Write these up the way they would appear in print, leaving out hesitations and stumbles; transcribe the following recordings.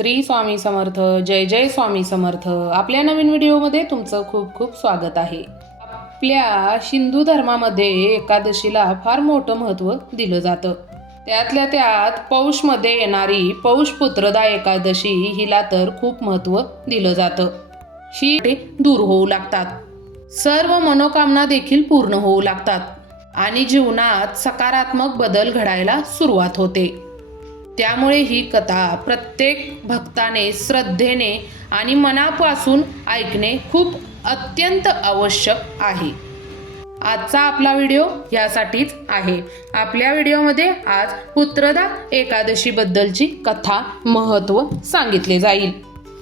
श्री स्वामी समर्थ. जय जय स्वामी समर्थ. आपल्या नवीन व्हिडिओमध्ये तुमचं खूप खूप स्वागत आहे. आपल्या हिंदू धर्मामध्ये एकादशीला फार मोठं महत्त्व दिलं जातं. त्यातल्या त्यात पौषमध्ये येणारी पौष पुत्रदा एकादशी हिला तर खूप महत्त्व दिलं जातं. ही दूर होऊ लागतात, सर्व मनोकामना देखील पूर्ण होऊ लागतात आणि जीवनात सकारात्मक बदल घडायला सुरुवात होते. त्यामुळे ही कथा प्रत्येक भक्ताने श्रद्धेने आणि मनापासून ऐकणे खूप अत्यंत आवश्यक आहे. आजचा आपला व्हिडिओ यासाठीच आहे. आपल्या व्हिडिओमध्ये आज पुत्रदा एकादशी बद्दलची कथा, महत्त्व सांगितले जाईल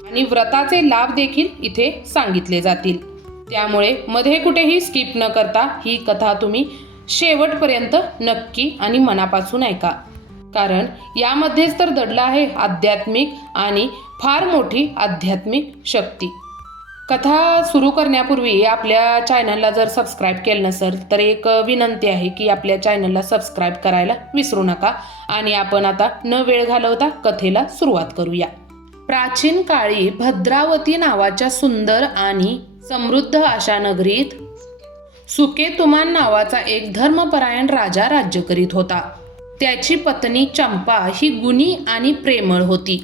आणि व्रताचे लाभ देखील इथे सांगितले जातील. त्यामुळे मध्ये कुठेही स्किप न करता ही कथा तुम्ही शेवटपर्यंत नक्की आणि मनापासून ऐका, कारण यामध्येच तर दडला आहे आध्यात्मिक आणि फार मोठी आध्यात्मिक शक्ती. कथा सुरू करण्यापूर्वी आपल्या चॅनलला जर सबस्क्राईब केलं नसेल तर एक विनंती आहे की आपल्या चॅनलला सबस्क्राईब करायला विसरू नका. आणि आपण आता न वेळ घालवता कथेला सुरुवात करूया. प्राचीन काळी भद्रावती नावाच्या सुंदर आणि समृद्ध अशा नगरीत सुकेतुमान नावाचा एक धर्मपरायण राजा राज्य करीत होता. त्याची पत्नी चंपा ही गुणी आणि प्रेमळ होती.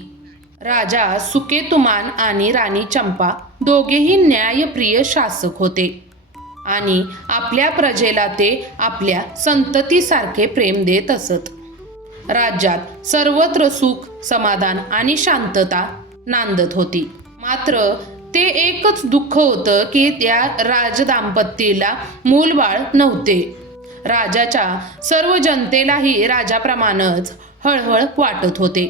राजा सुकेतुमान आणि राणी चंपा दोघेही न्यायप्रिय शासक होते आणि आपल्या प्रजेला ते आपल्या संततीसारखे प्रेम देत असत. राज्यात सर्वत्र सुख, समाधान आणि शांतता नांदत होती. मात्र ते एकच दुःख होतं की त्या राजदाम्पत्याला मूलबाळ नव्हते. राजाच्या सर्व जनतेलाही राजाप्रमाणेच हळहळ वाटत होते.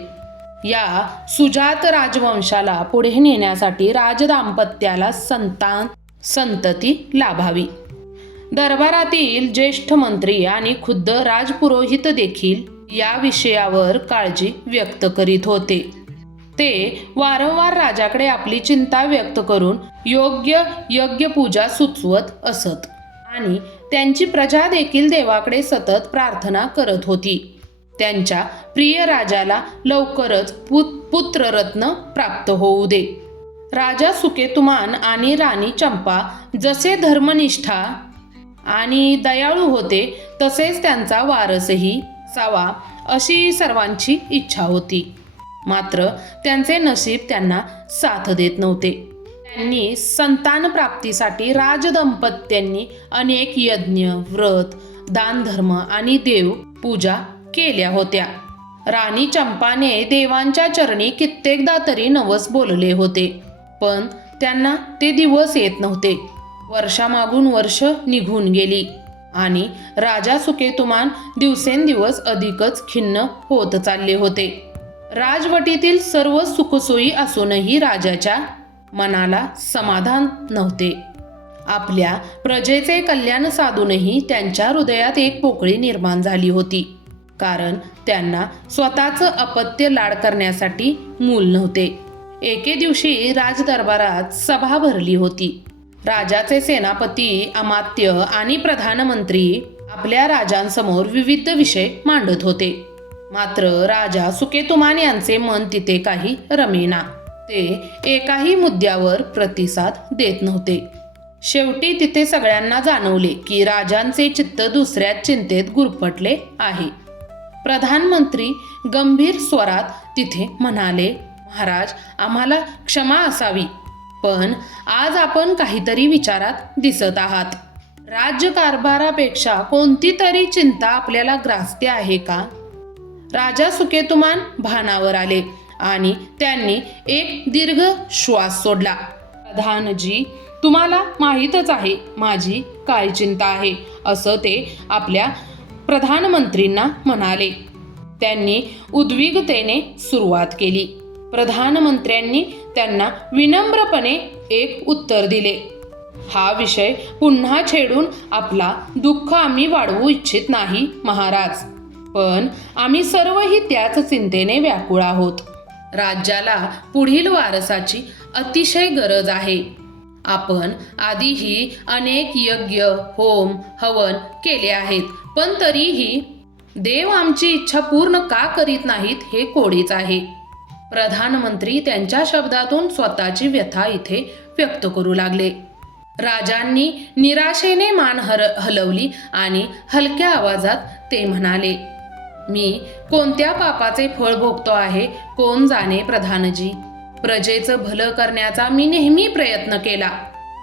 या सुजात राजवंशाला पुढे नेण्यासाठी राजदाम्पत्याला संतती लाभावी. दरबारातील ज्येष्ठ मंत्री आणि खुद्द राजपुरोहित देखील या विषयावर काळजी व्यक्त करीत होते. ते वारंवार राजाकडे आपली चिंता व्यक्त करून योग्य यज्ञपूजा सुचवत असत आणि त्यांची प्रजा देखील देवाकडे सतत प्रार्थना करत होती. त्यांच्या प्रिय राजाला लवकरच पुत्ररत्न प्राप्त होऊ दे. राजा सुकेतुमान आणि राणी चंपा जसे धर्मनिष्ठा आणि दयाळू होते तसेच त्यांचा वारसही असावा अशी सर्वांची इच्छा होती. मात्र त्यांचे नशीब त्यांना साथ देत नव्हते. त्यांनी संतान प्राप्तीसाठी राजदंपत्यांनी अनेक यज्ञ, व्रत, दानधर्म आणि देव पूजा केल्या होत्या. राणी चंपाने देवांच्या चरणी कित्येकदा तरी नवस बोलले होते, पण त्यांना ते दिवस येत नव्हते. वर्षामागून वर्ष निघून गेली आणि राजा सुकेतुमान दिवसेंदिवस अधिकच खिन्न होत चालले होते. राजवटीतील सर्व सुखसोयी असूनही राजाच्या मनाला समाधान नव्हते. आपल्या प्रजेचे कल्याण साधूनही त्यांच्या हृदयात एक पोकळी निर्माण झाली होती, कारण त्यांना स्वतःचं अपत्य लाड करण्यासाठी मूल नव्हते. एके दिवशी राजदरबारात सभा भरली होती. राजाचे सेनापती, अमात्य आणि प्रधानमंत्री आपल्या राजांसमोर विविध विषय मांडत होते. मात्र राजा सुकेतुमान यांचे मन तिथे काही रमेना. ते एकाही मुद्द्यावर प्रतिसाद देत नव्हते. शेवटी तिथे सगळ्यांना जाणवले की राजांचे चित्त दुसऱ्याच चिंतेत गुरफटले आहे. प्रधानमंत्री गंभीर स्वरात तिथे म्हणाले, महाराज, आम्हाला क्षमा असावी, पण आज आपण काहीतरी विचारात दिसत आहात. राज्यकारभारापेक्षा कोणती तरी चिंता आपल्याला ग्रासते आहे का? राजा सुकेतुमान भानावर आले आणि त्यांनी एक दीर्घ श्वास सोडला. प्रधानजी, तुम्हाला माहीतच आहे माझी काय चिंता आहे, असं ते आपल्या प्रधानमंत्रींना म्हणाले. त्यांनी उद्विग्नतेने सुरुवात केली. प्रधानमंत्र्यांनी त्यांना विनम्रपणे एक उत्तर दिले. हा विषय पुन्हा छेडून आपला दुःख आम्ही वाढवू इच्छित नाही महाराज, पण आम्ही सर्वही त्याच चिंतेने व्याकुळ आहोत. राज्याला पुढील वारसाची अतिशय गरज आहे. आपण आधीही अनेक यज्ञ, होम, हवन केले आहेत, पण तरीही देव आमची इच्छा पूर्ण का करीत नाहीत हे कोडीच आहे. प्रधानमंत्री त्यांच्या शब्दातून स्वतःची व्यथा इथे व्यक्त करू लागले. राजांनी निराशेने मान हलवली आणि हलक्या आवाजात ते म्हणाले, मी कोणत्या पापाचे फळ भोगतो आहे कोण जाणे प्रधानजी. प्रजेचं भलं करण्याचा मी नेहमी प्रयत्न केला,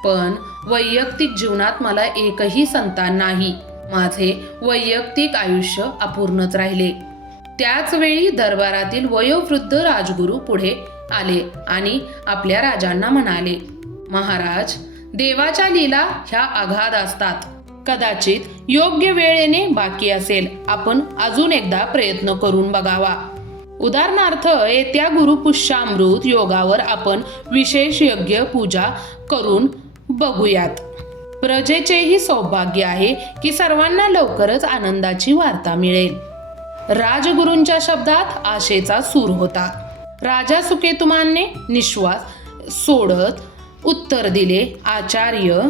पण वैयक्तिक जीवनात मला एकही संतान नाही. माझे वैयक्तिक आयुष्य अपूर्णच राहिले. त्याच वेळी दरबारातील वयोवृद्ध राजगुरू पुढे आले आणि आपल्या राजांना म्हणाले, महाराज, देवाच्या लीला ह्या अगाध असतात. कदाचित योग्य वेळेने बाकी असेल. आपण अजून एकदा प्रयत्न करून बघावा. उदाहरणार्थ येत्या गुरुपुष्यामृत योगावर आपण विशेष यज्ञ पूजा करून बघूयात. प्रजेचेही सौभाग्य आहे की सर्वांना लवकरच आनंदाची वार्ता मिळेल. राजगुरूंच्या शब्दात आशेचा सूर होता. राजा सुकेतुमाने निश्वास सोडत उत्तर दिले, आचार्य,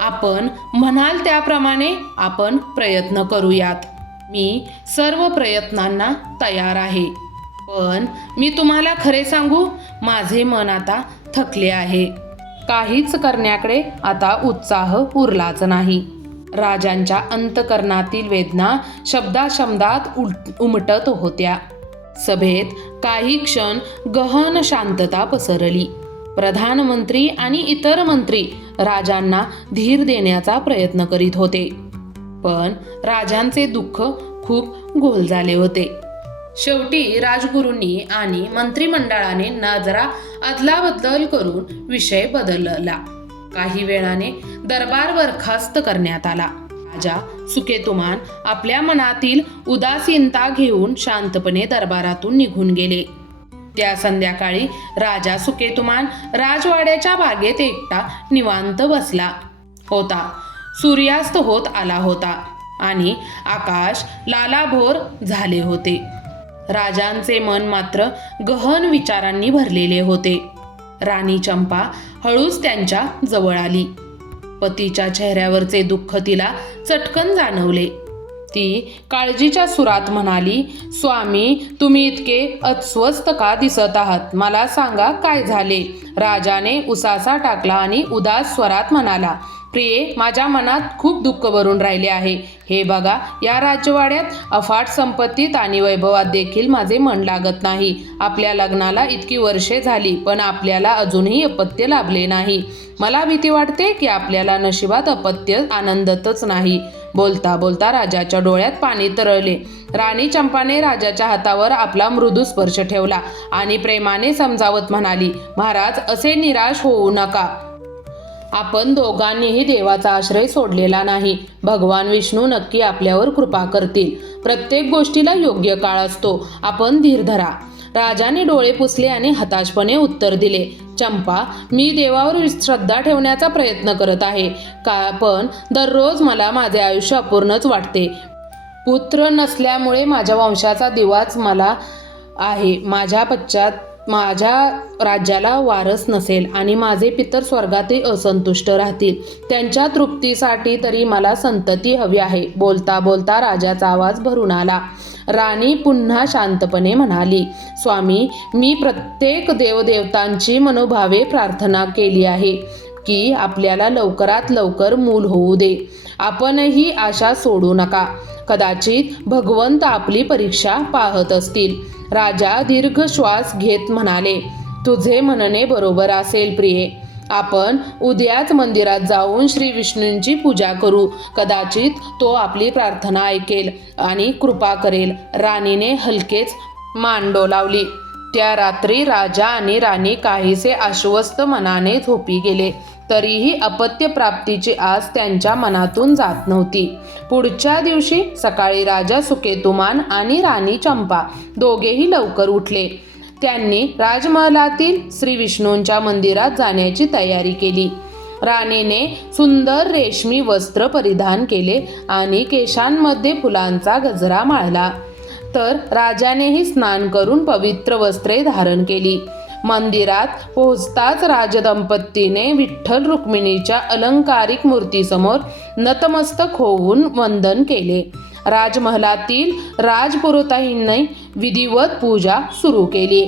आपण म्हणाल त्याप्रमाणे आपण प्रयत्न करूयात. मी सर्व प्रयत्नांना तयार आहे. पण मी तुम्हाला खरे सांगू, माझे मन आता थकले आहे. काहीच करण्याकडे आता उत्साह उरलाच नाही. राजांच्या अंतकरणातील वेदना शब्दाशब्दात उमटत होत्या. सभेत काही क्षण गहन शांतता पसरली. प्रधानमंत्री आणि इतर मंत्री राजांना धीर देण्याचा प्रयत्न करीत होते, पण राजांचे दुःख खूप घोल झाले होते. शेवटी राजगुरूंनी आणि मंत्रिमंडळाने नजरा अदलाबदल करून विषय बदलला. काही वेळाने दरबार बरखास्त करण्यात आला. राजा सुकेतुमान आपल्या मनातील उदासीनता घेऊन शांतपणे दरबारातून निघून गेले. त्या संध्याकाळी राजा सुकेतुमान राजवाड्याच्या बागेत एकटा निवांत बसला होता. सूर्यास्त होत आला होता आणि आकाश लालाभोर झाले होते. राजांचे मन मात्र गहन विचारांनी भरलेले होते. राणी चंपा हळूच त्यांच्या जवळ आली. पतीच्या चेहऱ्यावरचे दुःख तिला चटकन जाणवले. ती काळजीच्या सुरात म्हणाली, स्वामी, तुम्ही इतके अस्वस्थ का दिसत आहात? मला सांगा, काय झाले? राजाने उसासा टाकला आणि उदास स्वरात म्हणाला, प्रिये, माझ्या मनात खूप दुःख भरून राहिले आहे. हे बघा, या राजवाड्यात अफाट संपत्तीत आणि वैभवात देखील माझे मन लागत नाही. आपल्या लग्नाला इतकी वर्षे झाली, पण आपल्याला अजूनही अपत्य लाभले नाही. मला भीती वाटते की आपल्याला नशिबात अपत्य आनंदतच नाही. बोलता बोलता राजाच्या डोळ्यात पाणी तरळले. राणी चंपाने राजाच्या हातावर आपला मृदू स्पर्श ठेवला आणि प्रेमाने समजावत म्हणाली, महाराज, असे निराश होऊ नका. आपण दोघांनीही देवाचा आश्रय सोडलेला नाही. भगवान विष्णू नक्की आपल्यावर कृपा करतील. प्रत्येक गोष्टीला योग्य काळ असतो. आपण धीर धरा. राजाने डोळे पुसले आणि हताशपणे उत्तर दिले, चंपा, मी देवावर श्रद्धा ठेवण्याचा प्रयत्न करत आहे पण दररोज मला माझे आयुष्य अपूर्णच वाटते. पुत्र नसल्यामुळे माझ्या वंशाचा दिवाच मला आहे. माझ्या पश्चात माझ्या राज्याला वारस नसेल आणि माझे पितर स्वर्गातही असंतुष्ट राहतील. त्यांच्या तृप्तीसाठी तरी मला संतती हवी आहे. बोलता बोलता राजाचा आवाज भरून आला. राणी पुन्हा शांतपणे म्हणाली, स्वामी, मी प्रत्येक देवदेवतांची मनोभावे प्रार्थना केली आहे की आपल्याला लवकरात लवकर मूल होऊ दे. आपणही आशा सोडू नका. कदाचित भगवंत आपली परीक्षा पाहत असतील. राजा दीर्घ श्वास घेत म्हणाले, तुझे म्हणणे बरोबर असेल प्रिये. आपण उद्याच मंदिरात जाऊन श्री विष्णूंची पूजा करू. कदाचित तो आपली प्रार्थना ऐकेल आणि कृपा करेल. राणीने हलकेच मान डोलावली. त्या रात्री राजा आणि राणी काहीसे आश्वस्त मनाने झोपी गेले. तरीही अपत्य प्राप्तीची आस त्यांच्या मनातून जात नव्हती. पुढच्या दिवशी सकाळी राजा सुकेतुमान आणि राणी चंपा दोघेही लवकर उठले. त्यांनी राजमहालातील श्री विष्णूंच्या मंदिरात जाण्याची तयारी केली. राणीने सुंदर रेशमी वस्त्र परिधान केले आणि केशांमध्ये फुलांचा गजरा माळला, तर राजानेही स्नान करून पवित्र वस्त्रे धारण केली. मंदिरात पोहोचताच राजदंपतीने विठ्ठल रुक्मिणीच्या अलंकारिक मूर्तीसमोर नतमस्तक होऊन वंदन केले. राजमहालातील राजपुरोहितांनी विधिवत पूजा सुरू केली.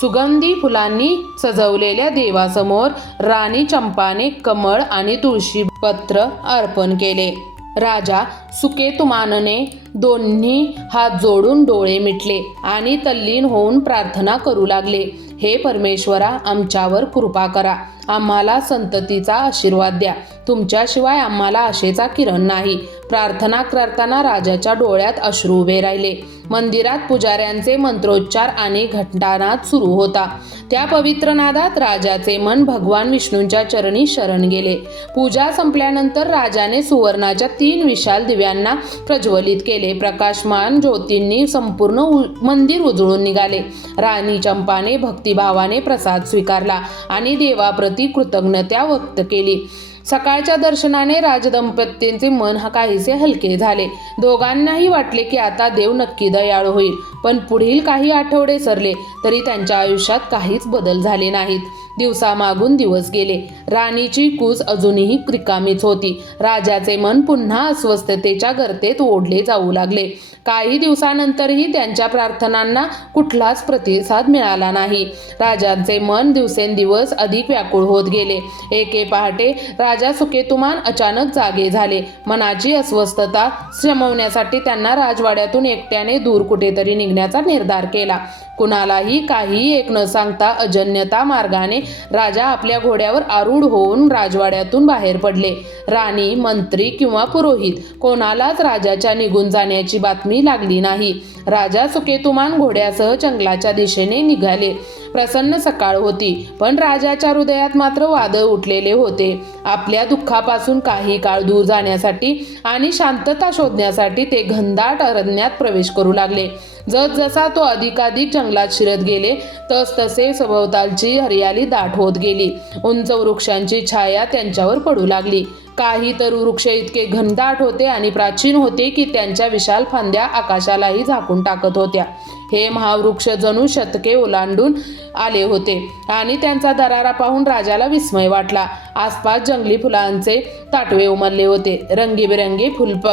सुगंधी फुलांनी सजवलेल्या देवासमोर राणी चंपाने कमळ आणि तुळशी पत्र अर्पण केले. राजा सुकेतुमानने दोन्ही हात जोडून डोळे मिटले आणि तल्लीन होऊन प्रार्थना करू लागले. हे परमेश्वरा, आमच्यावर कृपा करा. आम्हाला संततीचा आशीर्वाद द्या. तुमच्याशिवाय आम्हाला आशेचा किरण नाही. प्रार्थना करताना राजाच्या डोळ्यात अश्रू उभे राहिले. मंदिरात पुजाऱ्यांचे मंत्रोच्चार आणि घंटानाद सुरू होता. त्या पवित्र नादात राजाचे मन भगवान विष्णूंच्या चरणी शरण गेले. पूजा संपल्यानंतर राजाने सुवर्णाच्या 3 विशाल दिव्यांना प्रज्वलित केले. प्रकाशमान ज्योतींनी संपूर्ण मंदिर उजळून निघाले. राणी चंपाने भक्तिभावाने प्रसाद स्वीकारला आणि देवाप्रती कृतज्ञता व्यक्त केली. सकाळच्या दर्शनाने राजदंपतींचे मन काहीसे हलके झाले. दोघांनाही वाटले की आता देव नक्की दयाळू होईल. पण पुढील काही आठवडे सरले तरी त्यांच्या आयुष्यात काहीच बदल झाले नाहीत. दिवसामागून दिवस गेले. राणीची कूस अजूनही रिकामीच होती. राजाचे मन पुन्हा अस्वस्थतेच्या गर्तेत ओढले जाऊ लागले. काही दिवसानंतरही त्यांच्या प्रार्थनांना कुठलाच प्रतिसाद मिळाला नाही. राजांचे मन दिवसेंदिवस अधिक व्याकुळ होत गेले. एके पहाटे राजा सुकेतुमान अचानक जागे झाले. मनाची अस्वस्थता शमवण्यासाठी त्यांना राजवाड्यातून एकट्याने दूर कुठेतरी निघण्याचा निर्धार केला. कुणालाही काही एक न सांगता अजन्यता मार्गाने राजा आपल्या घोड्यावर आरूढ होऊन राजवाड्यातून बाहेर पडले. राणी, मंत्री किंवा पुरोहित कोणालाच राजाच्या निघून जाण्याची बातमी लागली नाही. राजा सुकेतुमान घोड्यासह जंगलाच्या दिशेने निघाले. प्रसन्न सकाळ होती, पण राजाच्या हृदयात मात्र वादळ उठलेले होते. आपल्या दुःखापासून काही काळ दूर जाण्यासाठी आणि शांतता शोधण्यासाठी ते घनदाट अरण्यात प्रवेश करू लागले. जसजसा तो अधिकाधिक जंगलात शिरत गेले तसतसे सभोवतालची हरियाली दाट होत गेली. उंच वृक्षांची छाया त्यांच्यावर पडू लागली. काही तर वृक्ष इतके घनदाट होते आणि प्राचीन होते की त्यांच्या विशाल फांद्या आकाशालाही झाकून टाकत होत्या. हे महावृक्ष जणू शतके ओलांडून आले होते आणि त्यांचा दरारा पाहून राजाला विस्मय वाटला. आसपास जंगली फुलांचे ताटवे उमलले होते. रंगीबेरंगी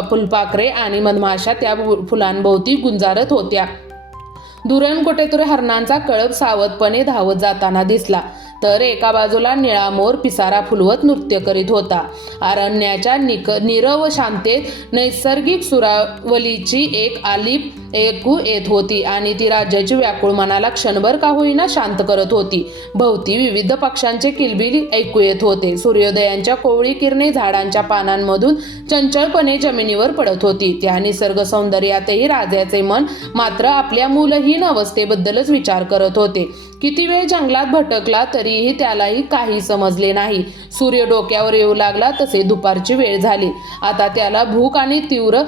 फुलपाखरे आणि मधमाशा त्या फुलांभोवती गुंजारत होत्या. दुरून कुठेतरी हरणांचा कळप सावधपणे धावत जाताना दिसला. तर एका बाजूला निळा मोर पिसारा फुलवत नृत्य करीत होता. अरण्याच्या नीरव शांतेत नैसर्गिक सुरावलीची एक आलीप ऐकू येत होती आणि ती राज्याची व्याकुळ मनाला क्षणभर का होईना शांत करत होती. भोवती विविध पक्ष्यांचे किलबिल ऐकू येत होते. सूर्योदयांच्या कोवळी किरणे झाडांच्या पानांमधून चंचलपणे जमिनीवर पडत होती. त्या निसर्ग सौंदर्यातही राजाचे मन मात्र आपल्या मूलहीन अवस्थेबद्दलच विचार करत होते. किती वेळ जंगलात भटकला तरीही त्यालाही काही समजले नाही. सूर्य डोक्यावर येऊ लागला तसे दुपारची वेळ झाली. आता त्याला भूक आणि तीव्र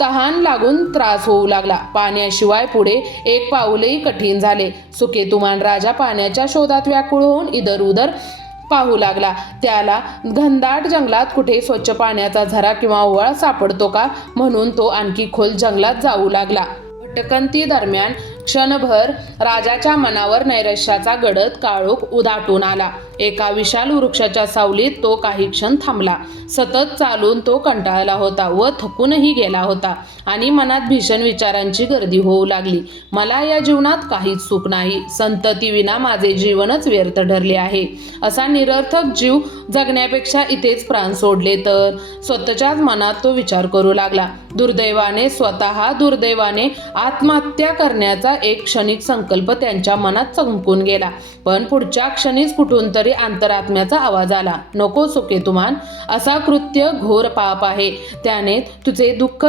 तहान लागून त्रास होऊ लागला. पाण्याशिवाय पुढे एक पाऊलही कठीण झाले. सुकेतुमान राजा पाण्याच्या शोधात व्याकुळ होऊन इधर उधर पाहू लागला. त्याला घनदाट जंगलात कुठे स्वच्छ पाण्याचा झरा किंवा ओवाळा सापडतो का म्हणून तो आणखी खोल जंगलात जाऊ लागला. भटकंती दरम्यान क्षणभर राजाच्या मनावर नैराश्याचा गडद काळोख उदाटून आला. एका विशाल वृक्षाच्या सावलीत तो काही क्षण थांबला. सतत चालून तो कंटाळला होता व थकूनही गेला होता आणि मनात भीषण विचारांची गर्दी होऊ लागली. मला या जीवनात काहीच सुख नाही. संततीविना माझे जीवनच व्यर्थ ठरले आहे. असा निरर्थक जीव जगण्यापेक्षा इथेच प्राण सोडले तर, स्वतःच्याच मनात तो विचार करू लागला. दुर्दैवाने आत्महत्या करण्याचा एक क्षणिक संकल्प त्यांच्या मनात चमकून गेला. पण पुढच्या क्षणीच कुठून तरी अंतरात्म्याचा आवाज आला. नको सुकेतुमान, असा कृत्य घोर पाप आहे. त्याने तुझे दुःख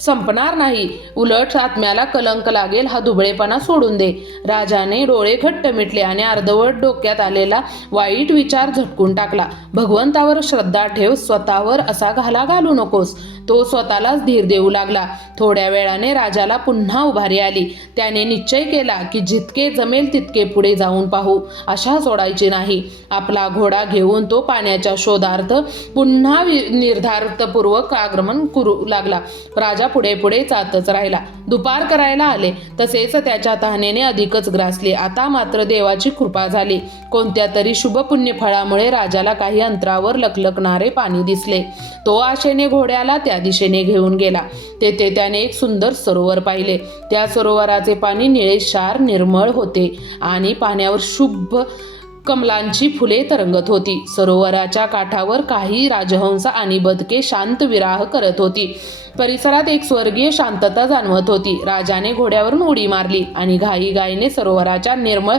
संपणार नाही, उलट आत्म्याला कलंक लागेल. हा दुबळेपणा सोडून दे. राजाने डोळे घट्ट मिटले आणि अर्धवट डोक्यात आलेला वाईट विचार झटकून टाकला. भगवंतावर श्रद्धा ठेव, स्वतःवर असा घाला घालू नकोस. तो स्वतःलाच धीर देऊ लागला. थोड्या वेळाने राजाला पुन्हा उभारी आली. त्याने निश्चय केला की जितके जमेल तितके पुढे जाऊन पाहू, आशा सोडायची नाही. आपला घोडा घेऊन तो पाण्याच्या शोधार्थ पुन्हा निर्धारपूर्वक आगमन करू लागला. राजा पुढे पुढे जातच राहिला. दुपार करायला आले. तसेच त्याच्या तहानेने अधिकच ग्रासले. आता मात्र देवाची कृपा झाली. कोणत्या तरी शुभ पुण्य फळामुळे राजाला काही अंतरावर लखलखणारे पाणी दिसले. तो आशेने घोड्याला त्या दिशेने घेऊन गेला. तेथे त्याने एक सुंदर सरोवर पाहिले. त्या सरोवराचे पाणी निळेशार निर्मळ होते आणि पाण्यावर शुभ कमलांची फुले तरंगत होती. सरोवराच्या काठावर काही राजहंस आणि बदके शांत विराह करत होती. परिसरात एक स्वर्गीय शांतता जाणवत होती. राजाने घोड्यावरून उडी मारली आणि घाईघाईने सरोवराच्या निर्मळ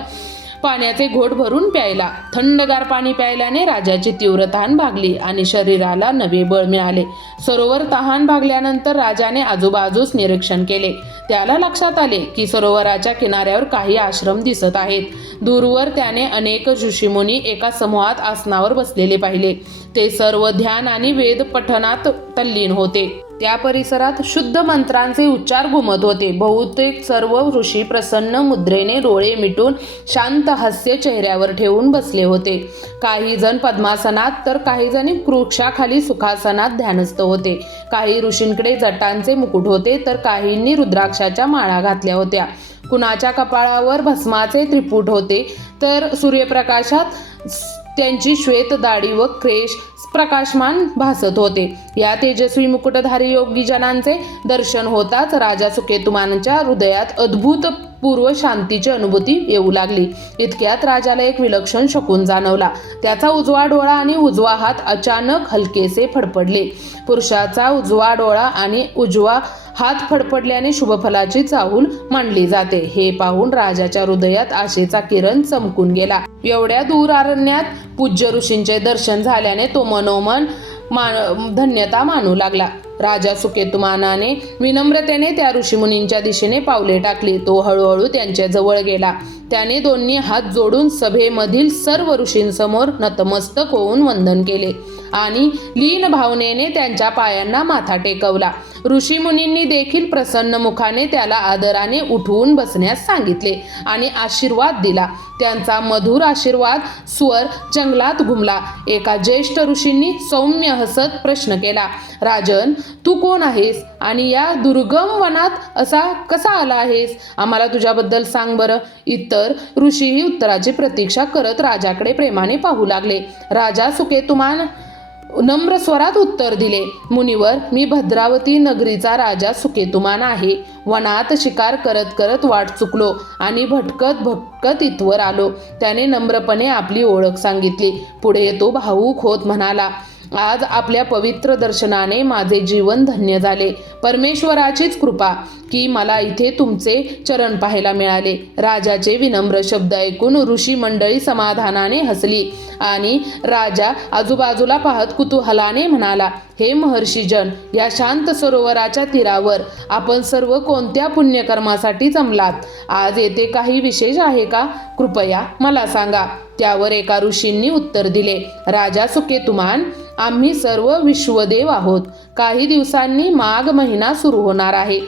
पाण्याचे घोट भरून प्यायला. थंडगार पाणी प्यायल्याने राजाची तीव्र तहान भागली आणि शरीराला नवे बळ मिळाले. सरोवर तहान भागल्यानंतर राजाने आजूबाजूस निरीक्षण केले. त्याला लक्षात आले की सरोवराच्या किनाऱ्यावर काही आश्रम दिसत आहेत. दूरवर त्याने अनेक ऋषीमुनी एका समूहात आसनावर बसलेले पाहिले. ते सर्व ध्यान आणि वेद पठणात तल्लीन होते. त्या परिसरात शुद्ध मंत्रांचे उच्चार घुमत होते. बहुतेक सर्व ऋषी प्रसन्न मुद्रेने डोळे मिटून शांत हास्य चेहऱ्यावर ठेवून बसले होते. काही जण पद्मासनात तर काही जणी वृक्षाखाली सुखासनात ध्यानस्थ होते. काही ऋषींकडे जटांचे मुकुट होते तर काहींनी रुद्राक्षाच्या माळा घातल्या होत्या. कुणाच्या कपाळावर भस्माचे त्रिपुट होते तर सूर्यप्रकाशात त्यांची श्वेत दाढी व केश प्रकाशमान भासत होते. या तेजस्वी मुकुटधारी योगीजनांचे दर्शन होताच राजा सुकेतुमानाच्या हृदयात अद्भुत पूर्व शांतीची अनुभूती येऊ लागली. इतक्यात राजाला एक विलक्षण शकून जाणवला. त्याचा उजवा डोळा आणि उजवा हात अचानक हलकेसे फडफडले. पुरुषाचा उजवा डोळा आणि उजवा हात फडफडल्याने शुभफलाची चाहूल मांडली जाते. हे पाहून राजाच्या हृदयात आशेचा किरण चमकून गेला. एवढ्या दूर अरण्यात पूज्य ऋषींचे दर्शन झाल्याने तो मनोमन धन्यता मानू लागला. राजा सुकेतुमानाने विनम्रतेने त्या ऋषीमुनींच्या दिशेने पावले टाकली. तो हळूहळू त्यांच्या जवळ गेला. त्याने दोन्ही हात जोडून सभेमधील सर्व ऋषींसमोर नतमस्तक होऊन वंदन केले आणि लीन भावनेने त्यांच्या पायांना माथा टेकवला. ऋषीमुनींनी देखील प्रसन्न मुखाने त्याला आदराने उठवून बसण्यास सांगितले आणि आशीर्वाद दिला. त्यांचा मधुर आशीर्वाद स्वर जंगलात घुमला. एका ज्येष्ठ ऋषींनी सौम्य हसत प्रश्न केला, राजन, तू कोण आहेस आणि या दुर्गम वनात असा कसा आला आहेस? आम्हाला तुझ्याबद्दल सांग बरं. इतर ऋषीही उत्तराची प्रतीक्षा करत राजाकडे प्रेमाने पाहू लागले. राजा सुकेतुमान नम्र स्वरात उत्तर दिले, मुनिवर, मी भद्रावती नगरीचा राजा सुकेतुमान आहे. वनात शिकार करत करत वाट चुकलो आणि भटकत इथवर आलो. त्याने नम्रपणे आपली ओळख सांगितली. पुढे तो भावूक होत म्हणाला, आज आपल्या पवित्र दर्शनाने माझे जीवन धन्य झाले. परमेश्वराचीच कृपा की मला इथे तुमचे चरण पाहायला मिळाले. राजाचे विनम्र शब्द ऐकून ऋषी मंडळी समाधानाने हसली आणि राजा आजूबाजूला पाहत कुतूहलाने म्हणाला, हे महर्षीजन, या शांत सरोवराच्या तीरावर आपण सर्व कोणत्या पुण्यकर्मासाठी जमलात? आज येथे काही विशेष आहे का? कृपया मला सांगा. त्यावर एका ऋषींनी उत्तर दिले, राजा सुकेतुमान, आम्ही सर्व विश्वदेव आहोत. काही दिवसांनी माघ महिना सुरू होणार आहे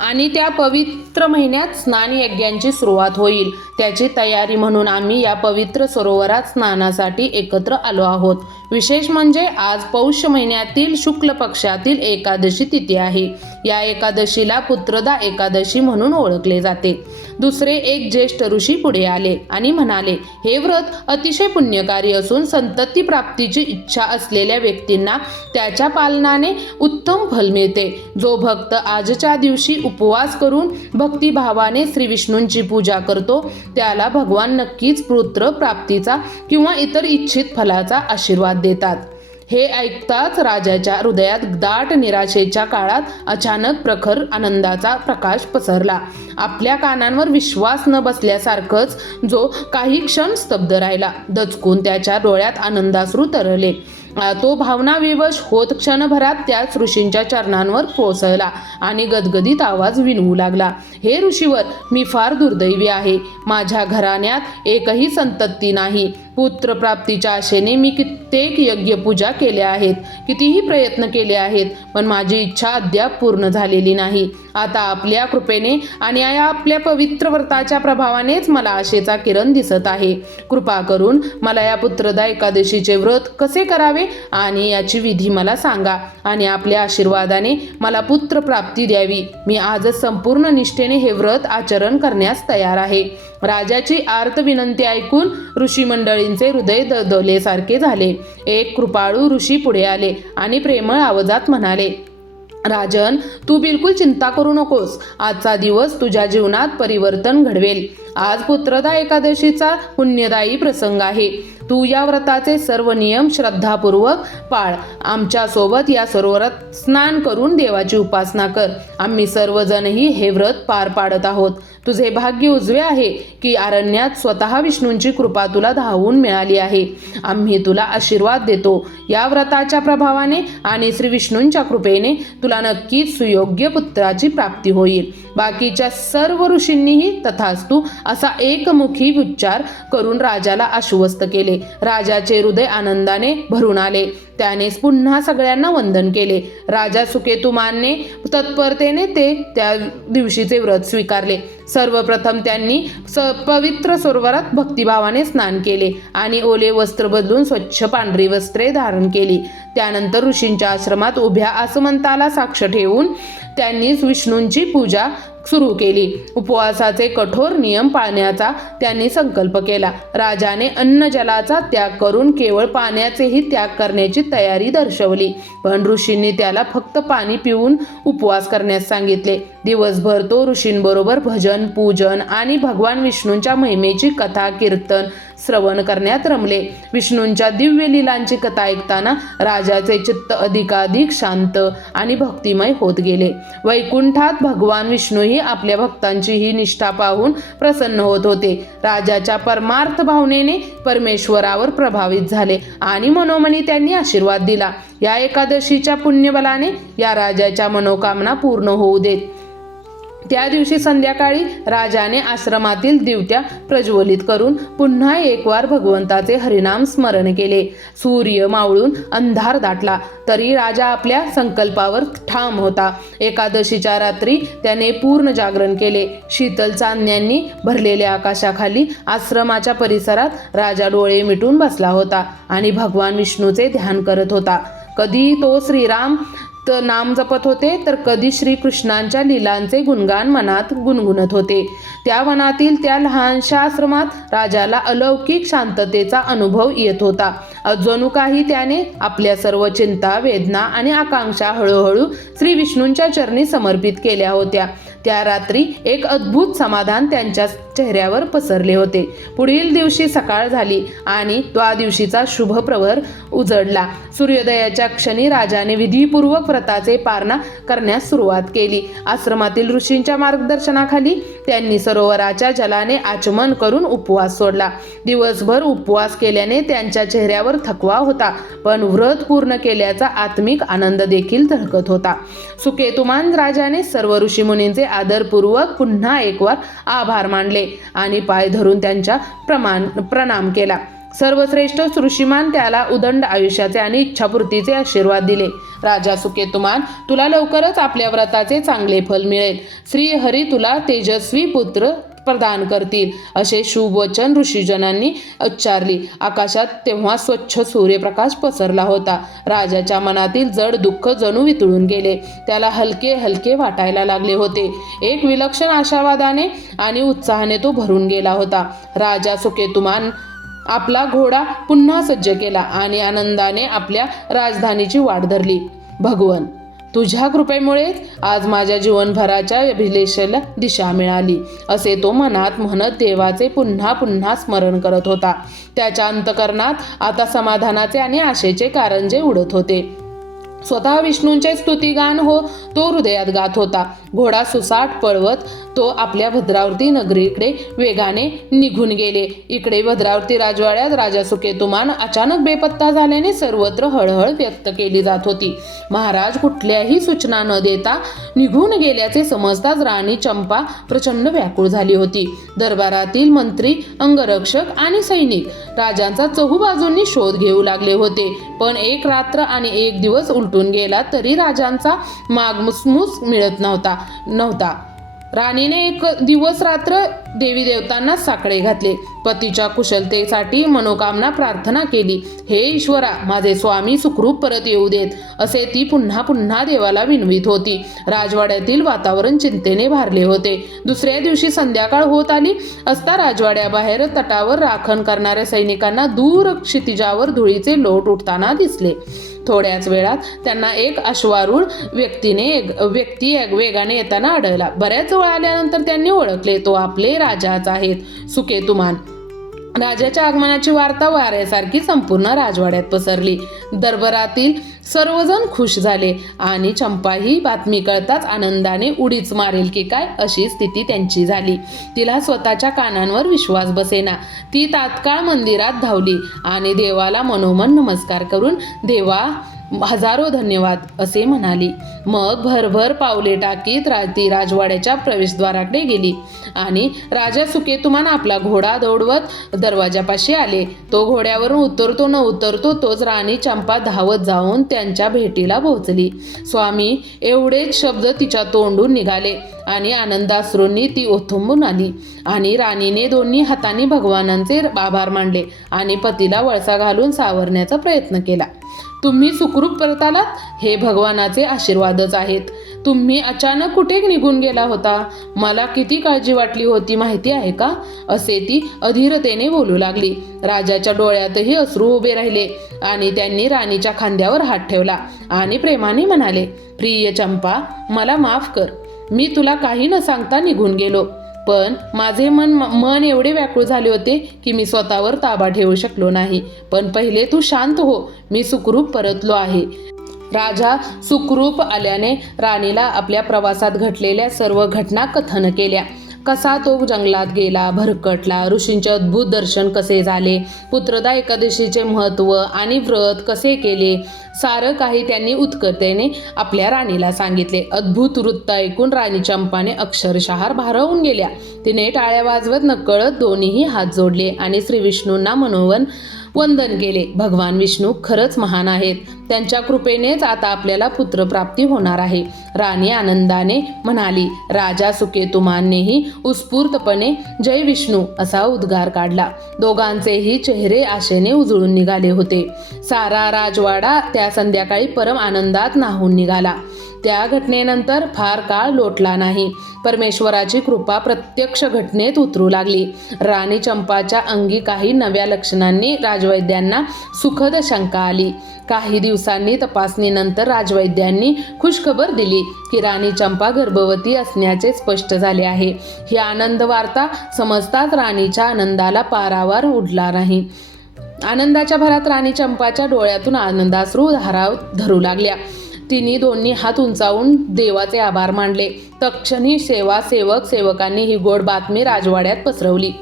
आणि त्या पवित्र महिन्यात स्नान यज्ञांची सुरुवात होईल. त्याची तयारी म्हणून आम्ही या पवित्र सरोवरात स्नानासाठी एकत्र आलो आहोत. विशेष म्हणजे आज पौष महिन्यातील शुक्ल पक्षातील एकादशी तिथी आहे. या एकादशीला पुत्रदा एकादशी म्हणून ओळखले जाते. दुसरे एक ज्येष्ठ ऋषी पुढे आले आणि म्हणाले, हे व्रत अतिशय पुण्यकारी असून संतती प्राप्तीची इच्छा असलेल्या व्यक्तींना त्याच्या पालनाने उत्तम फल मिळते. जो भक्त आजच्या दिवशी उपवास करून भक्तिभावाने श्री विष्णूंची पूजा करतो त्याला भगवान नक्कीच पुत्र प्राप्तीचा किंवा इतर इच्छित फलाचा आशीर्वाद देतात. हे ऐकताच राजाच्या हृदयात दाट निराशेच्या काळात अचानक प्रखर आनंदाचा प्रकाश पसरला. आपल्या कानांवर विश्वास न बसल्यासारखंच जो काही क्षण स्तब्ध राहिला. दचकून त्याच्या डोळ्यात आनंदाश्रू तरळले. तो भावनाविवश होत क्षणभरात त्याच ऋषींच्या चरणांवर कोसळला आणि गदगदित आवाज विनवू लागला, हे ऋषीवर, मी फार दुर्दैवी आहे. माझ्या घराण्यात एकही संतती नाही. पुत्रप्राप्तीच्या आशेने मी कित्येक यज्ञपूजा केल्या आहेत, कितीही प्रयत्न केले आहेत, पण माझी इच्छा अद्याप पूर्ण झालेली नाही. आता आपल्या कृपेने आणि या आपल्या पवित्र व्रताच्या प्रभावानेच मला आशेचा किरण दिसत आहे. कृपा करून मला या पुत्रदा एकादशीचे व्रत कसे करावे आणि याची विधी मला सांगा आणि आपल्या आशीर्वादाने मला पुत्र प्राप्ती द्यावी. मी आजच संपूर्ण निष्ठेने हे व्रत आचरण करण्यास तयार आहे. राजाची आर्त विनंती ऐकून ऋषी मंडळींचे हृदय दळदळल्यासारखे झाले. एक कृपाळू ऋषी पुढे आले आणि प्रेमळ आवाजात म्हणाले, राजन, तू बिलकुल चिंता करू नकोस. आजचा दिवस तुझ्या जीवनात परिवर्तन घडवेल. आज पुत्रदा एकादशीचा पुण्यदायी प्रसंग आहे. तू या व्रताचे सर्व नियम श्रद्धापूर्वक पाळ. आमच्या सोबत या सरोवरात स्नान करून देवाची उपासना कर. आम्ही सर्वजणही हे व्रत पार पाडत आहोत. तुझे भाग्य उजवे आहे की अरण्यात स्वतः विष्णूंची कृपा तुला धावून मिळाली आहे. आम्ही तुला आशीर्वाद देतो. या व्रताच्या प्रभावाने आणि श्री विष्णूंच्या कृपेने तुला नक्कीच सुयोग्य पुत्राची प्राप्ती होईल. बाकीच्या सर्व ऋषींनीही तथास्तु असा एकमुखी उच्चार करून राजाला आश्वस्त केले. राजाचे हृदय आनंदाने भरून आले. त्याने पुन्हा सगळ्यांना वंदन केले. राजा सुकेतुमानने तत्परतेने त्या दिवशीचे व्रत स्वीकारले. सर्वप्रथम त्यांनी पवित्र सरोवरात भक्तिभावाने स्नान केले आणि ओले वस्त्र बदलून स्वच्छ पांढरी वस्त्रे धारण केली. त्यानंतर ऋषींच्या आश्रमात उभ्या आसमंताला साक्ष ठेवून त्यांनी विष्णूंची पूजा सुरू केली. उपवासाचे कठोर नियम पाळण्याचा त्यांनी संकल्प केला. राजाने अन्न जलाचा त्याग करून केवळ पाण्याचेही त्याग करण्याची तयारी दर्शवली. पण ऋषींनी त्याला फक्त पाणी पिऊन उपवास करण्यास सांगितले. दिवसभर तो ऋषींबरोबर भजन, पूजन आणि भगवान विष्णूंच्या महिमेची कथा, कीर्तन, श्रवण करण्यात रमले. विष्णूंच्या दिव्य लीलांची कथा ऐकताना राजाचे चित्त अधिकाधिक शांत आणि भक्तिमय होत गेले. वैकुंठात भगवान विष्णूही आपल्या भक्तांची ही निष्ठा पाहून प्रसन्न होत होते. राजाच्या परमार्थ भावनेने परमेश्वरावर प्रभावित झाले आणि मनोमनी त्यांनी आशीर्वाद दिला. या एकादशीच्या पुण्यबलाने या राजाच्या मनोकामना पूर्ण होऊ देत. त्या दिवशी संध्याकाळी राजाने आश्रमातील दिवट्या प्रज्वलित करून पुन्हा एक वार भगवंताचे हरिनाम स्मरण केले. सूर्य मावळून अंधार दाटला तरी राजा आपल्या संकल्पावर ठाम होता. एकादशीच्या रात्री त्याने पूर्ण जागरण केले. शीतल चांदण्यांनी भरलेल्या आकाशाखाली आश्रमाच्या परिसरात राजा डोळे मिटून बसला होता आणि भगवान विष्णूचे ध्यान करत होता. कधी तो श्रीराम नाम जपत होते तर कधी श्रीकृष्णांच्या लीलांचे गुणगान मनात गुणगुणत होते. त्या वनातील त्या लहानशा आश्रमात राजाला अलौकिक शांततेचा अनुभव येत होता. जणू काही त्याने आपल्या सर्व चिंता, वेदना आणि आकांक्षा हळूहळू श्री विष्णूंच्या चरणी समर्पित केल्या होत्या. त्या रात्री एक अद्भुत समाधान त्यांच्या चेहऱ्यावर पसरले होते. पुढील दिवशी सकाळ झाली आणि त्या दिवशीचा शुभ प्रहर उजडला. सूर्योदयाच्या क्षणी राजाने विधीपूर्वक व्रताचे पारणा करण्यास सुरुवात केली. आश्रमातील ऋषींच्या मार्गदर्शनाखाली त्यांनी सरोवराच्या जलाने आचमन करून उपवास सोडला. दिवसभर उपवास केल्याने त्यांच्या चेहऱ्यावर थकवा होता, पण व्रत पूर्ण केल्याचा आत्मिक आनंद देखील झळकत होता. सुकेतुमान राजाने सर्व ऋषीमुनींचे आदरपूर्वक पुन्हा एक वार आभार मानले आणि पाय धरून त्यांच्या प्रणाम केला. सर्वश्रेष्ठ ऋषीमान त्याला उदंड आयुष्याचे आणि इच्छापूर्तीचे आशीर्वाद दिले. राजा सुकेतुमान, तुला लवकरच आपल्या व्रताचे चांगले फल मिळेल. श्री हरी तुला तेजस्वी पुत्र प्रदान करतील, असे शुभवचन ऋषीजनांनी उच्चारली. आकाशात तेव्हा स्वच्छ सूर्यप्रकाश पसरला होता. राजाच्या मनातील जड दुःख जणू वितळून गेले. त्याला हलके हलके वाटायला लागले होते. एक विलक्षण आशावादाने आणि उत्साहाने तो भरून गेला होता. राजा सुकेतुमान आपला घोडा पुन्हा सज्ज केला आणि आनंदाने आपल्या राजधानीची वाट धरली. भगवन, तुझ्या कृपेमुळेच आज माझ्या जीवनभराच्या अभिलाषेला दिशा मिळाली, असे तो मनात म्हणत देवाचे पुन्हा पुन्हा स्मरण करत होता. त्याच्या अंतःकरणात आता समाधानाचे आणि आशेचे कारंजे उडत होते. स्वतः विष्णूंचे स्तुतिगान तो हृदयात गात होता. घोडा सुसाट पळवत तो आपल्या भद्रावती नगरीकडे वेगाने निघून गेले. इकडे भद्रावती राजवाड्यात राजा सुकेतुमान अचानक बेपत्ता झाल्याने सर्वत्र हळहळ व्यक्त केली जात होती. महाराज कुठल्याही सूचना न देता निघून गेल्याचे समजताच राणी चंपा प्रचंड व्याकुळ झाली होती. दरबारातील मंत्री, अंगरक्षक आणि सैनिक राजांचा चहूबाजूंनी शोध घेऊ लागले होते. पण एक रात्र आणि एक दिवस उलटून गेला तरी राजांचा मागमूस मिळत नव्हता. राणीने एक दिवस रात्र देवी देवतांना साकडे घातले. पतीच्या कुशलतेसाठी मनोकामना प्रार्थना केली. हे ईश्वरा, माझे स्वामी सुखरूप परत येऊ देत, असे ती पुन्हा पुन्हा देवाला विनवित होती. राजवाड्यातील वातावरण चिंतेने भारले होते. दुसऱ्या दिवशी संध्याकाळ होत आली असता राजवाड्याबाहेर तटावर राखण करणाऱ्या सैनिकांना दूर क्षितिजावर धुळीचे लोट उठताना दिसले. थोड्याच वेळात त्यांना एक अश्वारूढ व्यक्ती वेगाने येताना आढळला. बऱ्याच वेळ आल्यानंतर त्यांनी ओळखले, तो आपले राजाच आहेत, सुकेतुमान. राजाच्या आगमनाची वार्ता वाऱ्यासारखी संपूर्ण राजवाड्यात पसरली. दरबारातील सर्वजण खुश झाले आणि चंपा ही बातमी कळताच आनंदाने उडीच मारेल की काय अशी स्थिती त्यांची झाली. तिला स्वतःच्या कानांवर विश्वास बसेना. ती तात्काळ मंदिरात धावली आणि देवाला मनोमन नमस्कार करून देवा हजारो धन्यवाद असे म्हणाली. मग भरभर पावले टाकीत ती राजवाड्याच्या प्रवेशद्वाराकडे गेली आणि राजा सुकेतुमान आपला घोडा दौडवत दरवाजापाशी आले. तो घोड्यावरून उतरतो न उतरतो तोच राणी चंपा धावत जाऊन त्यांच्या भेटीला पोहोचली. स्वामी, एवढेच शब्द तिच्या तोंडून निघाले आणि आनंदाश्रूंनी ती ओथंबून आली आणि राणीने दोन्ही हातांनी भगवानांचे आभार मानले आणि पतीला वळसा घालून सावरण्याचा प्रयत्न केला. तुम्ही सुखरूप परत आलात, हे भगवानाचे आशीर्वादच आहेत. तुम्ही अचानक कुठे निघून गेला होता? मला किती काळजी वाटली होती माहिती आहे का? असे ती अधीरतेने बोलू लागली. राजाच्या डोळ्यातही अश्रू उभे राहिले आणि त्यांनी राणीच्या खांद्यावर हात ठेवला आणि प्रेमाने म्हणाले, प्रिय चंपा, मला माफ कर. मी तुला काही न सांगता निघून गेलो. पण माझे मन एवढे व्याकुळ झाले होते की मी स्वतःवर ताबा ठेवू शकलो नाही. पण पहिले तू शांत हो, मी सुखरूप परतलो आहे. राजा सुखरूप आल्याने राणीला आपल्या प्रवासात घडलेल्या सर्व घटना कथन केल्या. कसा तो जंगलात गेला, भरकटला, ऋषींचे अद्भुत दर्शन कसे झाले, पुत्रदा एकादशीचे महत्त्व आणि व्रत कसे केले, सारं काही त्यांनी उत्कटतेने आपल्या राणीला सांगितले. अद्भुत वृत्त ऐकून राणी चंपाने अक्षरशः भारावून गेल्या. तिने टाळ्या वाजवत नकळत दोन्हीही हात जोडले आणि श्री विष्णूंना मनोवन वंदन केले. भगवान विष्णू खरंच महान आहेत. त्यांच्या कृपेनेच आता आपल्याला पुत्रप्राप्ती होणार आहे, राणी आनंदाने म्हणाली. राजा सुकेतुमानेही उत्स्फूर्तपणे जय विष्णू असा उद्गार काढला. दोघांचेही चेहरे आशेने उजळून निघाले होते. सारा राजवाडा त्या संध्याकाळी परम आनंदात न्हाऊन निघाला. त्या घटनेनंतर फार काळ लोटला नाही. परमेश्वराची कृपा प्रत्यक्ष घटनेत उतरू लागली. राणी चंपाच्या अंगी काही नव्या लक्षणांनी राजवैद्यांना सुखद शंका आली. काही दिवसांनी तपासणीनंतर राजवैद्यांनी खुशखबर दिली की राणी चंपा गर्भवती असण्याचे स्पष्ट झाले आहे. ही आनंद वार्ता समजताच राणीच्या आनंदाला पारावार उडला नाही. आनंदाच्या भरात राणी चंपाच्या डोळ्यातून आनंदाश्रू धारा धरू लागल्या. तिने दोन्ही हात उंचावून देवाचे आभार मानले. तत्क्षणी सेवकांनी ही गोड बातमी राजवाड्यात पसरवली.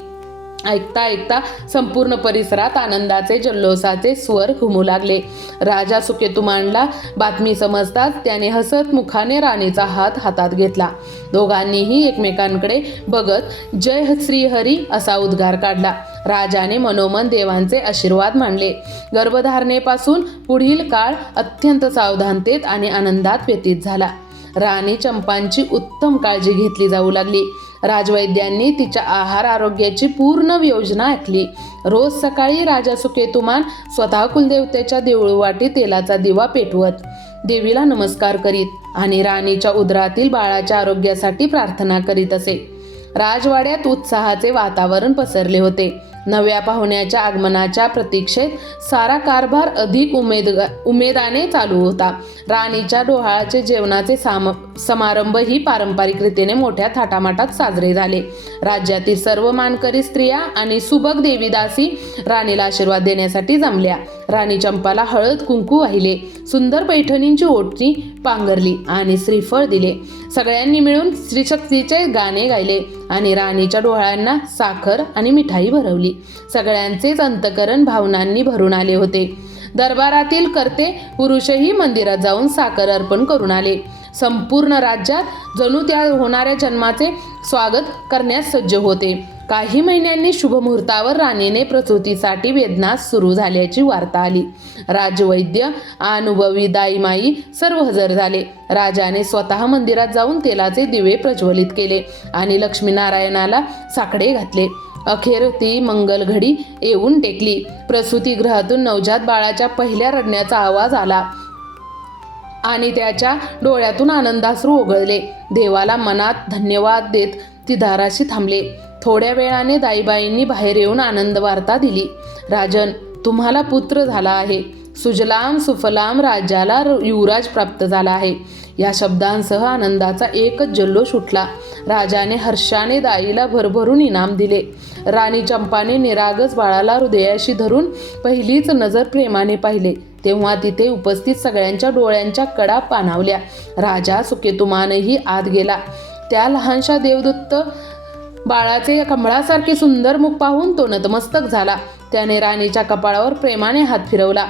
ऐकता ऐकता संपूर्ण परिसरात आनंदाचे जल्लोषाचे स्वर घुमू लागले. राजा सुकेतुमानला बातमी समजताच त्याने हसत मुखाने राणीचा हात हातात घेतला. दोघांनीही एकमेकांकडे बघत जय श्री हरी असा उद्गार काढला. राजाने मनोमन देवांचे आशीर्वाद मानले. गर्भधारणेपासून पुढील काळ अत्यंत सावधानतेत आणि आनंदात व्यतीत झाला. राणी चंपांची उत्तम काळजी घेतली जाऊ लागली. राजवैद्यांनी तिच्या आहार आरोग्याची पूर्ण योजना आखली. रोज सकाळी राजा सुकेतुमान स्वतः कुलदेवतेच्या देऊळवाटी तेलाचा दिवा पेटवत देवीला नमस्कार करीत आणि राणीच्या उदरातील बाळाच्या आरोग्यासाठी प्रार्थना करीत असे. राजवाड्यात उत्साहाचे वातावरण पसरले होते. नव्या पाहुण्याच्या आगमनाच्या प्रतीक्षेत सारा कारभार अधिक उमेदाने चालू होता. राणीच्या डोहाळ्याचे जेवणाचे समारंभही पारंपरिक रीतीने मोठ्या थाटामाटात साजरे झाले. राज्यातील सर्व मानकरी स्त्रिया आणि सुबक देवीदासी राणीला आशीर्वाद देण्यासाठी जमल्या. राणी चंपाला हळद कुंकू वाहिले, सुंदर पैठणींची ओढणी पांघरली आणि श्रीफळ दिले. सगळ्यांनी मिळून श्रीशक्तीचे गाणे गायले आणि राणीच्या डोळ्यांना साखर आणि मिठाई भरवली. सगळ्यांचेच अंतकरण भावनांनी भरून आले होते. दरबारातील कर्ते पुरुषही मंदिरात जाऊन साखर अर्पण करून आले. संपूर्ण राज्यात जणू त्या होणाऱ्या जन्माचे स्वागत करण्यास सज्ज होते. काही महिन्यांनी शुभमुहूर्तावर राणीने प्रसूतीसाठी वेदना सुरू झाल्याची वार्ता आली. राजवैद्य, अनुभवी दाईमाई सर्व हजर झाले. राजाने स्वतः मंदिरात जाऊन तेलाचे दिवे प्रज्वलित केले आणि लक्ष्मीनारायणाला साकडे घातले. अखेर ती मंगलघडी येऊन टेकली. प्रसूतीगृहातून नवजात बाळाच्या पहिल्या रडण्याचा आवाज आला आणि त्याच्या डोळ्यातून आनंदाश्रू ओघळले. देवाला मनात धन्यवाद देत ती दाराशी थांबले. थोड्या वेळाने दाईबाईंनी बाहेर येऊन आनंद वार्ता दिली. राजन, तुम्हाला पुत्र झाला आहे. सुजलाम सुफलाम राज्याला युवराज प्राप्त झाला आहे. या शब्दांसह आनंदाचा एकच जल्लोष उठला. राजाने हर्षाने दाईला भरभरून इनाम दिले. राणी चंपाने निरागस बाळाला हृदयाशी धरून पहिलीच नजर प्रेमाने पाहिले तेव्हा तिथे उपस्थित सगळ्यांच्या डोळ्यांच्या कडा पाणावल्या. राजा सुकेतुमानही आत गेला. त्या लहानशा देवदत्त बाळाचे कमळासारखे सुंदर मुख पाहून तो नतमस्तक झाला. त्याने राणीच्या कपाळावर प्रेमाने हात फिरवला.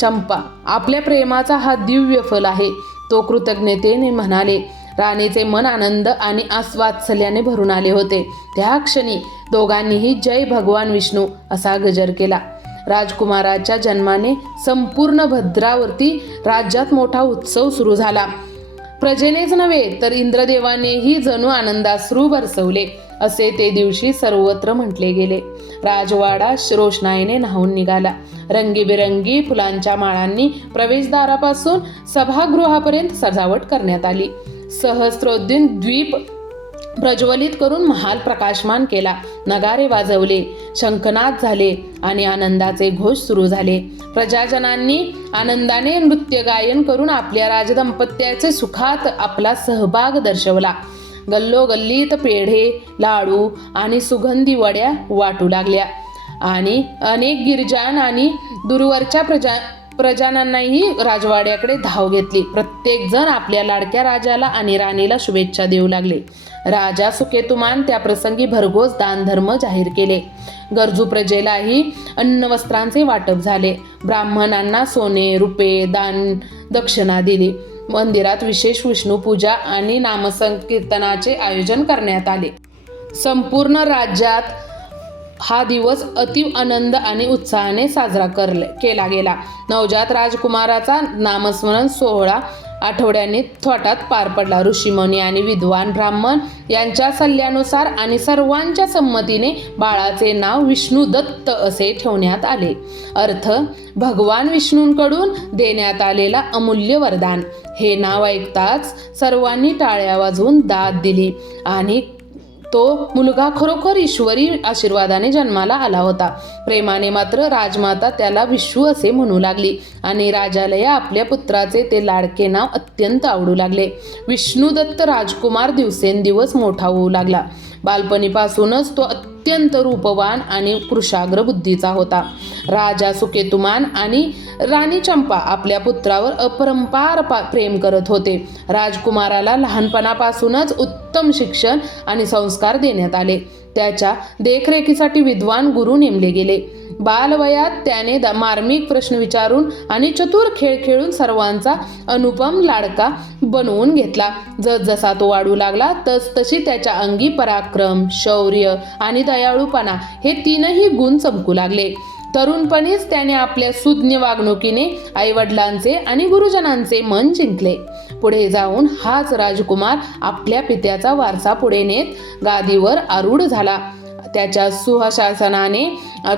चंपा, आपल्या प्रेमाचा हा दिव्य फल आहे, तो कृतज्ञतेने म्हणाले. राणीचे मन आनंद आणि आस्वात्सल्याने भरून आले होते. त्या क्षणी दोघांनीही जय भगवान विष्णू असा गजर केला. राजकुमाराच्या जन्माने संपूर्ण भद्रावती राज्यात मोठा उत्सव सुरू झाला. प्रजेनेच नव्हे तर इंद्रदेवानेही जणू आनंदाश्रू बरसवले असे ते दिवशी सर्वत्र म्हटले गेले. राजवाडा रोषणाईने न्हाऊन निघाला. रंगीबेरंगी फुलांच्या माळांनी प्रवेशद्वारापासून सभागृहापर्यंत सजावट करण्यात आली. सहस्रोद्दीन द्वीप प्रज्वलित करून महाल प्रकाशमान केला. नगारे वाजवले, शंखनाद झाले आणि आनंदाचे घोष सुरू झाले. प्रजाजनांनी आनंदाने नृत्य गायन करून आपल्या राजदंपत्याचे सुखात आपला सहभाग दर्शवला. गल्लोगल्लीत पेढे, लाडू आणि सुगंधी वड्या वाटू लागल्या आणि अनेक गिरिजान आणि दूरवरच्या प्रजानांनाही राजवाड्याकडे धाव घेतली. प्रत्येक जण आपल्या लाडक्या राजाला आणि राणीला शुभेच्छा देऊ लागले. राजा सुकेतुमान त्या प्रसंगी भरघोस दानधर्म जाहीर केले. गरजू प्रजेलाही अन्न वस्त्रांचे वाटप झाले. ब्राह्मणांना सोने रुपे दान दक्षिणा दिली. मंदिरात विशेष विष्णू पूजा आणि नामसंकीर्तनाचे आयोजन करण्यात आले. संपूर्ण राज्यात हा दिवस अति आनंद आणि उत्साहाने साजरा केला गेला. नवजात राजकुमाराचा नामस्मरण सोहळा आठवड्याने थोटात पार पडला. ऋषीमुनी आणि विद्वान ब्राह्मण यांच्या सल्ल्यानुसार आणि सर्वांच्या संमतीने बाळाचे नाव विष्णुदत्त असे ठेवण्यात आले. अर्थ, भगवान विष्णूंकडून देण्यात आलेला अमूल्य वरदान. हे नाव ऐकताच सर्वांनी टाळ्या वाजवून दाद दिली आणि तो मुलगा खरोखर ईश्वरी आशीर्वादाने जन्माला आला होता. प्रेमाने मात्र राजमाता त्याला विश्वू असे म्हणू लागली आणि राजाला आपल्या पुत्राचे ते लाडके नाव अत्यंत आवडू लागले. विष्णुदत्त राजकुमार दिवसेंदिवस मोठा होऊ लागला. बालपणीपासूनच तो अत्यंत रूपवान आणि कृशाग्र बुद्धीचा होता. राजा सुकेतुमान आणि राणी चंपा आपल्या पुत्रावर अपरंपार प्रेम करत होते. राजकुमाराला लहानपणापासूनच उत्तम शिक्षण आणि संस्कार देण्यात आले. त्याच्या देखरेखीसाठी विद्वान गुरु नेमले गेले. बालवयात त्याने मार्मिक प्रश्न विचारून आणि चतुर खेळ खेळून सर्वांचा अनुपम लाडका बनवून घेतला. जसजसा तो वाढू लागला तसतशी त्याच्या अंगी पराक्रम, शौर्य आणि दयाळूपणा हे तीनही गुण चमकू लागले. तरुणपणीच त्याने आपल्या सुज्ञ वागणुकीने आईवडिलांचे आणि गुरुजनांचे मन जिंकले. पुढे जाऊन हाच राजकुमार आपल्या पित्याचा वारसा पुढे नेत गादीवर आरूढ झाला. त्याच्या सुशासनाने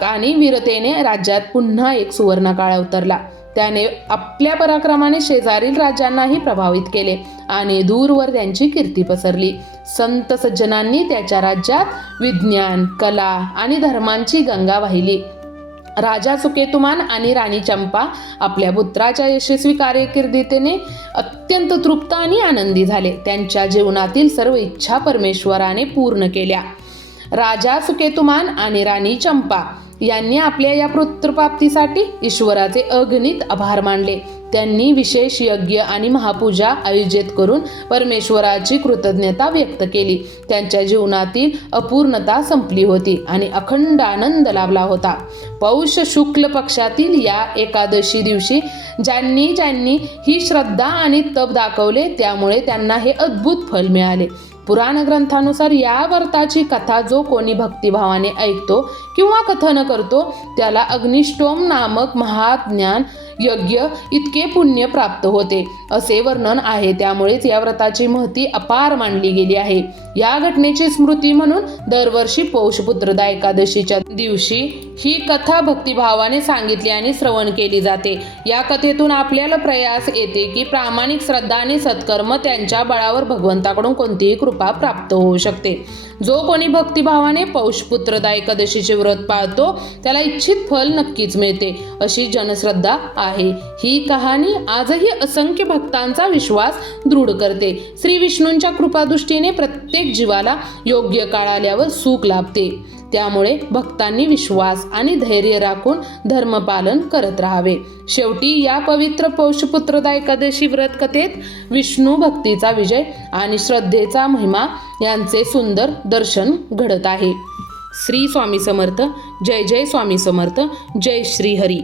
आणि वीरतेने राज्यात पुन्हा एक सुवर्णकाळ अवतरला. त्याने आपल्या पराक्रमाने शेजारील राज्यांनाही प्रभावित केले आणि दूरवर त्यांची कीर्ती पसरली. संत सज्जनांनी त्याच्या राज्यात विज्ञान, कला आणि धर्मांची गंगा वाहिली. राजा सुकेतुमान आणि राणी चंपा आपल्या पुत्राच्या यशस्वी कारकिर्दीने अत्यंत तृप्त आणि आनंदी झाले. त्यांच्या जीवनातील सर्व इच्छा परमेश्वराने पूर्ण केल्या. राजा सुकेतुमान आणि राणी चंपा यांनी आपल्या या पुत्रप्राप्तीसाठी ईश्वराचे अगणित आभार मानले. त्यांनी विशेष यज्ञ आणि महापूजा आयोजित करून परमेश्वराची कृतज्ञता व्यक्त केली. त्यांच्या जीवनातील अपूर्णता संपली होती आणि अखंड आनंद लाभला होता. पौष शुक्ल पक्षातील या एकादशी दिवशी ज्यांनी ज्यांनी ही श्रद्धा आणि तप दाखवले त्यामुळे त्यांना हे अद्भुत फल मिळाले. पुराण ग्रंथानुसार या व्रताची कथा जो कोणी भक्तिभावाने ऐकतो किंवा कथन करतो त्याला अग्निष्टोम नामक महाज्ञान यज्ञ इतके पुण्य प्राप्त होते असे वर्णन आहे. त्यामुळेच या व्रताची महती अपार मानली गेली आहे. या घटनेची स्मृती म्हणून दरवर्षी पौषपुत्रदा एकादशीच्या दिवशी ही कथा भक्तिभावाने सांगितली आणि श्रवण केली जाते. या कथेतून आपल्याला प्रयास येते की प्रामाणिक श्रद्धा आणि सत्कर्म त्यांच्या बळावर भगवंताकडून कोणतीही कृपा प्राप्त होऊ शकते. जो कोणी भक्तिभावाने पौषपुत्रदा एकादशीचे व्रत पाळतो त्याला इच्छित फल नक्कीच मिळते अशी जनश्रद्धा आहे. ही कहाणी आजही असंख्य भक्तांचा विश्वास दृढ करते. श्री विष्णूंच्या कृपादृष्टीने प्रत्येक जीवाला योग्य काळ आल्यावर सुख लाभते. त्यामुळे भक्तांनी विश्वास आणि धैर्य राखून धर्मपालन करत राहावे. शेवटी या पवित्र पौषपुत्रदा एकादशी व्रत कथेत विष्णू भक्तीचा विजय आणि श्रद्धेचा महिमा यांचे सुंदर दर्शन घडत आहे. श्री स्वामी समर्थ. जय जय स्वामी समर्थ. जय श्री हरी.